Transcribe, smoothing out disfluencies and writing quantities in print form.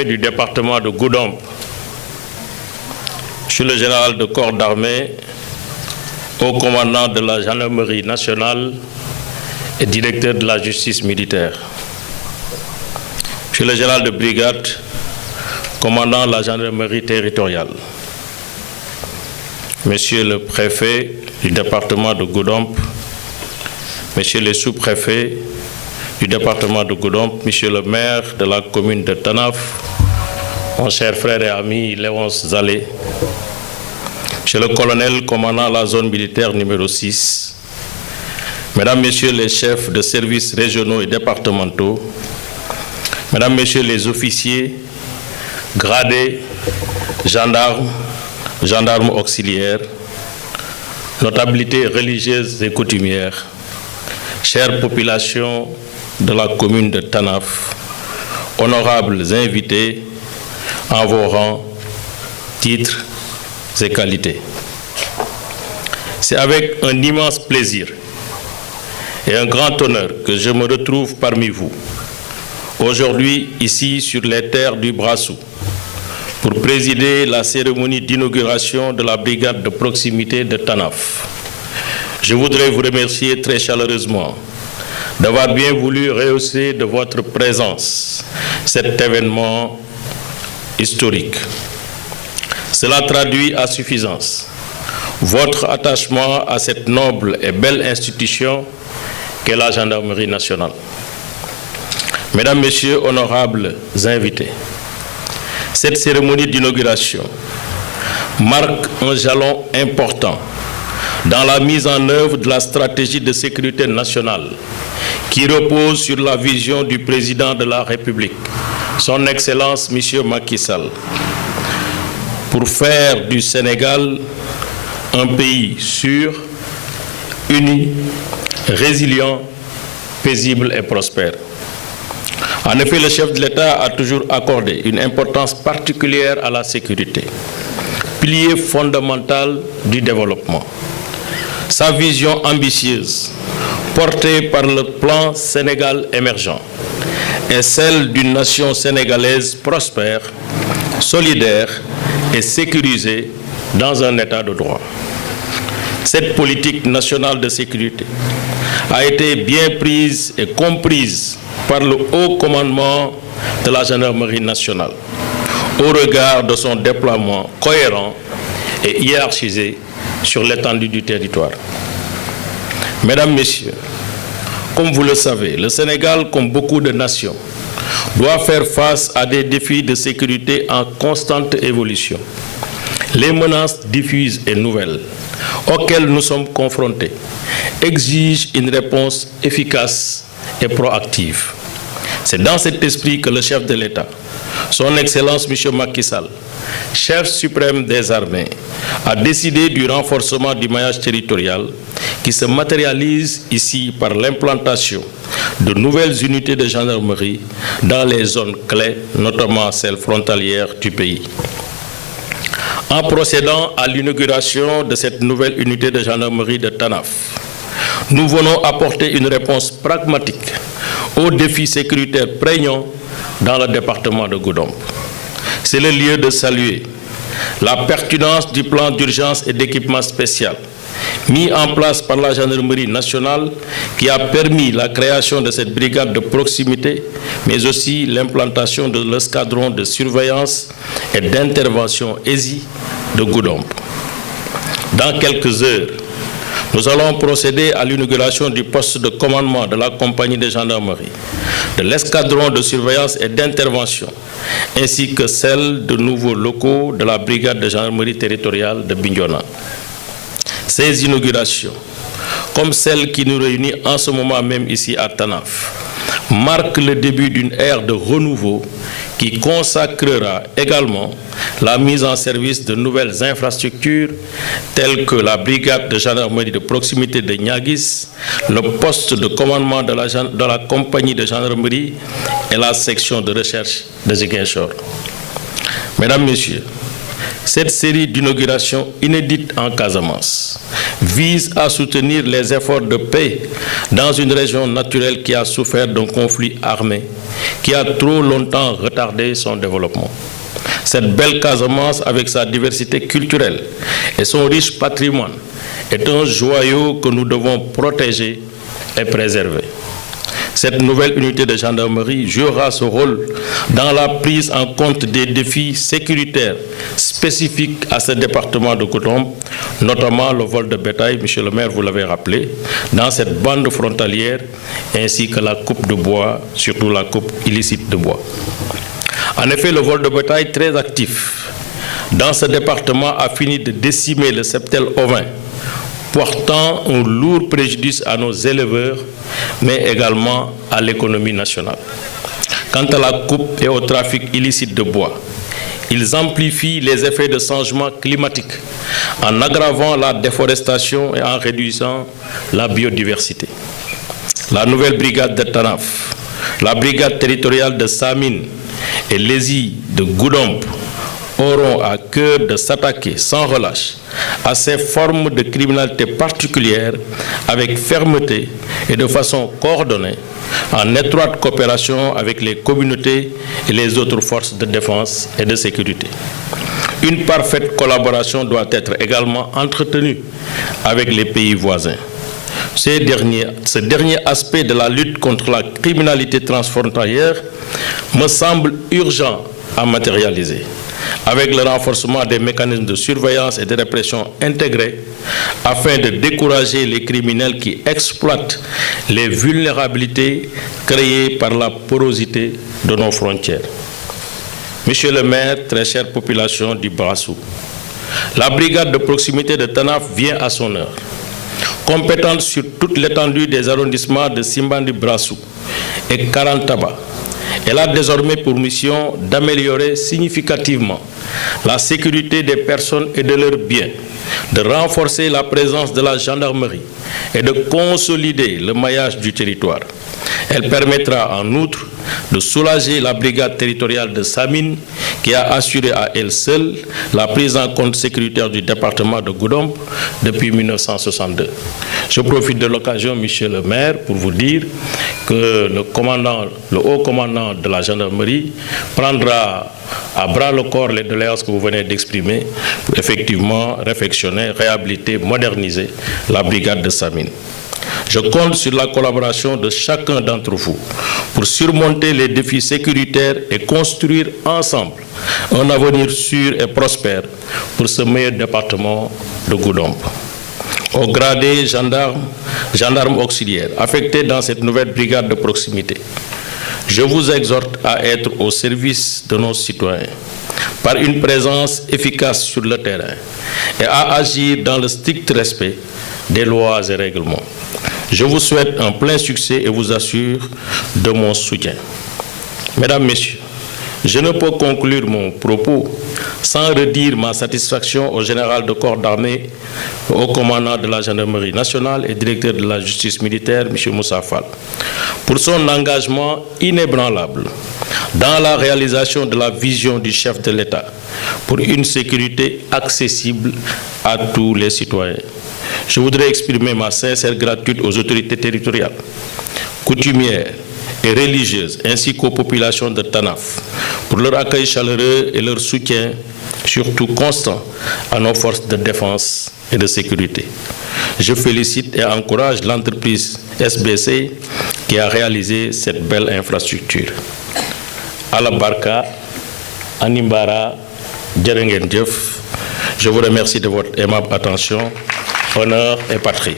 sous-préfet du département de Goudomp, Monsieur le général de corps d'armée, haut commandant de la gendarmerie nationale et directeur de la justice militaire, Monsieur le général de brigade, commandant de la gendarmerie territoriale, Monsieur le préfet du département de Goudomp, Monsieur le sous-préfet du département de Goudomp, Monsieur le maire de la commune de Tanaf, mon cher frère et ami Léonce Zalé, Monsieur le colonel commandant la zone militaire numéro 6, Mesdames, Messieurs les chefs de services régionaux et départementaux, Mesdames, Messieurs les officiers, gradés, gendarmes, gendarmes auxiliaires, notabilités religieuses et coutumières, chère population de la commune de Tanaf, honorables invités en vos rangs, titres et qualités. C'est avec un immense plaisir et un grand honneur que je me retrouve parmi vous, aujourd'hui ici sur les terres du Brassou, pour présider la cérémonie d'inauguration de la brigade de proximité de Tanaf. Je voudrais vous remercier très chaleureusement d'avoir bien voulu rehausser de votre présence cet événement historique. Cela traduit à suffisance votre attachement à cette noble et belle institution qu'est la gendarmerie nationale. Mesdames, Messieurs, honorables invités, cette cérémonie d'inauguration marque un jalon important dans la mise en œuvre de la stratégie de sécurité nationale qui repose sur la vision du président de la République, son Excellence M. Macky Sall, pour faire du Sénégal un pays sûr, uni, résilient, paisible et prospère. En effet, le chef de l'État a toujours accordé une importance particulière à la sécurité, pilier fondamental du développement. Sa vision ambitieuse, portée par le plan Sénégal émergent, est celle d'une nation sénégalaise prospère, solidaire et sécurisée dans un état de droit. Cette politique nationale de sécurité a été bien prise et comprise par le haut commandement de la gendarmerie nationale, au regard de son déploiement cohérent et hiérarchisé sur l'étendue du territoire. Mesdames, Messieurs, comme vous le savez, le Sénégal, comme beaucoup de nations, doit faire face à des défis de sécurité en constante évolution. Les menaces diffuses et nouvelles auxquelles nous sommes confrontés exigent une réponse efficace et proactive. C'est dans cet esprit que le chef de l'État, son Excellence M. Macky Sall, chef suprême des armées, a décidé du renforcement du maillage territorial qui se matérialise ici par l'implantation de nouvelles unités de gendarmerie dans les zones clés, notamment celles frontalières du pays. En procédant à l'inauguration de cette nouvelle unité de gendarmerie de Tanaf, nous venons apporter une réponse pragmatique aux défis sécuritaires prégnants dans le département de Goudomp. C'est le lieu de saluer la pertinence du plan d'urgence et d'équipement spécial mis en place par la gendarmerie nationale qui a permis la création de cette brigade de proximité, mais aussi l'implantation de l'escadron de surveillance et d'intervention ESI de Goudomp. Dans quelques heures, nous allons procéder à l'inauguration du poste de commandement de la compagnie de gendarmerie, de l'escadron de surveillance et d'intervention, ainsi que celle de nouveaux locaux de la brigade de gendarmerie territoriale de Bignona. Ces inaugurations, comme celle qui nous réunit en ce moment même ici à Tanaf, marquent le début d'une ère de renouveau qui consacrera également la mise en service de nouvelles infrastructures telles que la brigade de gendarmerie de proximité de Niaguis, le poste de commandement de la compagnie de gendarmerie et la section de recherche de Ziguinchor. Mesdames, Messieurs, Cette série d'inaugurations inédites en Casamance vise à soutenir les efforts de paix dans une région naturelle qui a souffert d'un conflit armé qui a trop longtemps retardé son développement. Cette belle Casamance, avec sa diversité culturelle et son riche patrimoine, est un joyau que nous devons protéger et préserver. Cette nouvelle unité de gendarmerie jouera ce rôle dans la prise en compte des défis sécuritaires spécifiques à ce département de Goudomp, notamment le vol de bétail, monsieur le maire, vous l'avez rappelé, dans cette bande frontalière, ainsi que la coupe de bois, surtout la coupe illicite de bois. En effet, le vol de bétail très actif dans ce département a fini de décimer le septel ovin, portant un lourd préjudice à nos éleveurs, mais également à l'économie nationale. Quant à la coupe et au trafic illicite de bois, ils amplifient les effets de changement climatique en aggravant la déforestation et en réduisant la biodiversité. La nouvelle brigade de Tanaf, la brigade territoriale de Samine et l'ESI de Goudomp auront à cœur de s'attaquer sans relâche à ces formes de criminalité particulières avec fermeté et de façon coordonnée, en étroite coopération avec les communautés et les autres forces de défense et de sécurité. Une parfaite collaboration doit être également entretenue avec les pays voisins. Ce dernier aspect de la lutte contre la criminalité transfrontalière me semble urgent à matérialiser, avec le renforcement des mécanismes de surveillance et de répression intégrés, afin de décourager les criminels qui exploitent les vulnérabilités créées par la porosité de nos frontières. Monsieur le maire, très chère population du Brassou, la brigade de proximité de Tanaf vient à son heure. Compétente sur toute l'étendue des arrondissements de Simbandi-Brassou et Karantaba, elle a désormais pour mission d'améliorer significativement la sécurité des personnes et de leurs biens, de renforcer la présence de la gendarmerie et de consolider le maillage du territoire. Elle permettra en outre de soulager la brigade territoriale de Samine qui a assuré à elle seule la prise en compte sécuritaire du département de Goudomp depuis 1962. Je profite de l'occasion, monsieur le maire, pour vous dire que le haut commandant de la gendarmerie prendra à bras le corps les doléances que vous venez d'exprimer pour effectivement réfectionner, réhabiliter, moderniser la brigade de Samine. Je compte sur la collaboration de chacun d'entre vous pour surmonter les défis sécuritaires et construire ensemble un avenir sûr et prospère pour ce meilleur département de Goudomp. Aux gradés gendarmes auxiliaires affectés dans cette nouvelle brigade de proximité, je vous exhorte à être au service de nos citoyens par une présence efficace sur le terrain et à agir dans le strict respect des lois et règlements. Je vous souhaite un plein succès et vous assure de mon soutien. Mesdames, Messieurs, je ne peux conclure mon propos sans redire ma satisfaction au général de corps d'armée, au commandant de la gendarmerie nationale et directeur de la justice militaire, M. Moussa Fall, pour son engagement inébranlable dans la réalisation de la vision du chef de l'État pour une sécurité accessible à tous les citoyens. Je voudrais exprimer ma sincère gratitude aux autorités territoriales, coutumières et religieuses, ainsi qu'aux populations de Tanaf, pour leur accueil chaleureux et leur soutien, surtout constant, à nos forces de défense et de sécurité. Je félicite et encourage l'entreprise SBC qui a réalisé cette belle infrastructure. Alla Barka, Animbara, jërë ngeen jëf. Je vous remercie de votre aimable attention. Honneur et patrie.